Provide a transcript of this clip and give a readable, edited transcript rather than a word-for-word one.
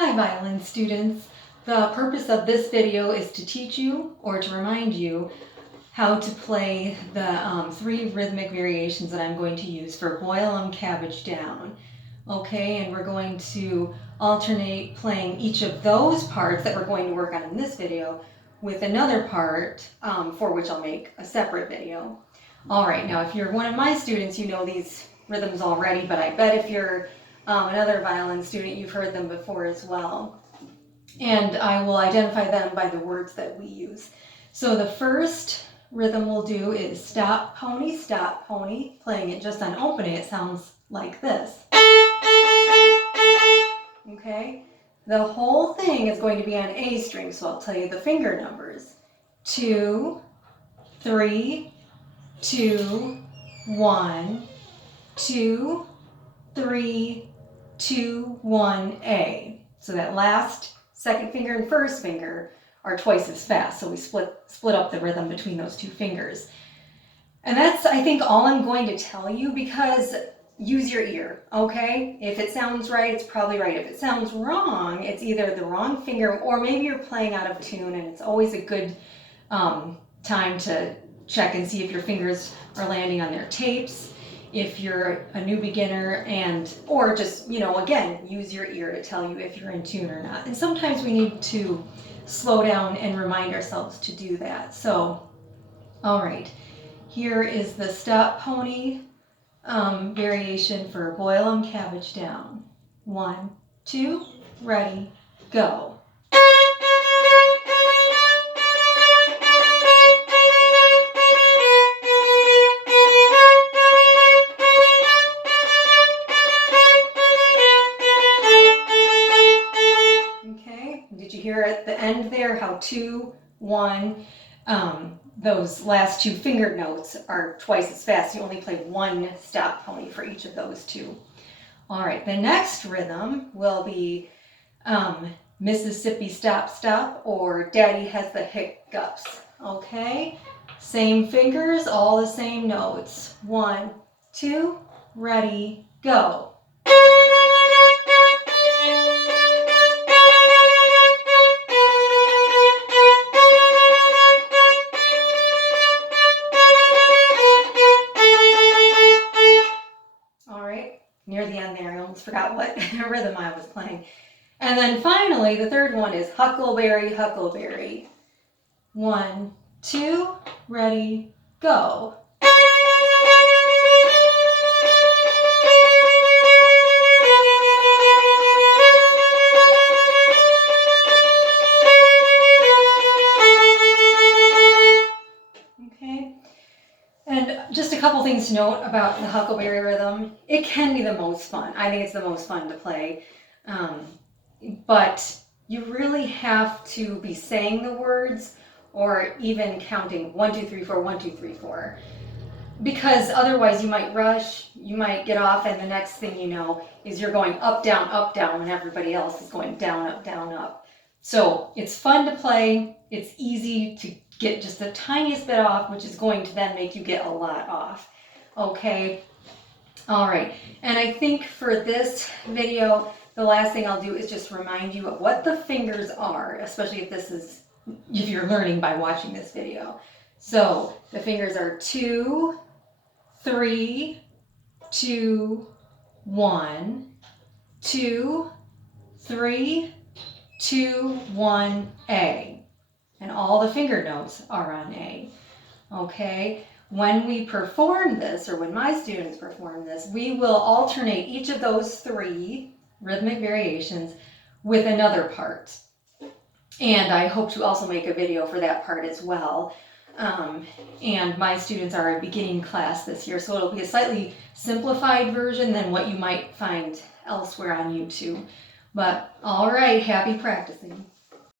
Hi violin students. The purpose of this video is to teach you or to remind you how to play the 3 rhythmic variations that I'm going to use for Boil Cabbage down. Okay, and we're going to alternate playing each of those parts that we're going to work on in this video with another part for which I'll make a separate video. Alright, now if you're one of my students, you know these rhythms already, but I bet if you're another violin student, you've heard them before as well. And I will identify them by the words that we use. So the first rhythm we'll do is stop, pony, playing it just on opening. It sounds like this. Okay? The whole thing is going to be on A string, so I'll tell you the finger numbers. 2, 3, 2, 1, 2, 3, 2, 1, A. So that last second finger and first finger are twice as fast. So we split up the rhythm between those 2 fingers. And that's, I think, all I'm going to tell you, because use your ear, okay? If it sounds right, it's probably right. If it sounds wrong, it's either the wrong finger or maybe you're playing out of tune, and it's always a good time to check and see if your fingers are landing on their tapes, if you're a new beginner, or just, again, use your ear to tell you if you're in tune or not. And sometimes we need to slow down and remind ourselves to do that. So, all right, here is the stop pony variation for Boil Cabbage down. 1, 2, ready, go. Did you hear at the end there how 2, 1, those last 2 fingered notes are twice as fast. You only play 1 stop pony for each of those 2. All right, the next rhythm will be Mississippi Stop Stop, or Daddy Has the Hiccups. Okay, same fingers, all the same notes. 1, 2, ready, go. Near the end there, I almost forgot what rhythm I was playing. And then finally, the third one is Huckleberry, Huckleberry. 1, 2, ready, go. Okay. And just a couple things to note about the Huckleberry rhythm. It can be the most fun. I think it's the most fun to play. But you really have to be saying the words or even counting 1, 2, 3, 4, 1, 2, 3, 4. Because otherwise you might rush, you might get off, and the next thing you know is you're going up, down, when everybody else is going down, up. So it's fun to play. It's easy to get just the tiniest bit off, which is going to then make you get a lot off. Okay, all right. And I think for this video, the last thing I'll do is just remind you of what the fingers are, especially if you're learning by watching this video. So the fingers are 2, 3, 2, 1, 2, 3, 2, 1, A. And all the finger notes are on A. Okay? When we perform this, or when my students perform this, we will alternate each of those 3 rhythmic variations with another part. And I hope to also make a video for that part as well. And my students are a beginning class this year, so it'll be a slightly simplified version than what you might find elsewhere on YouTube. But all right, happy practicing.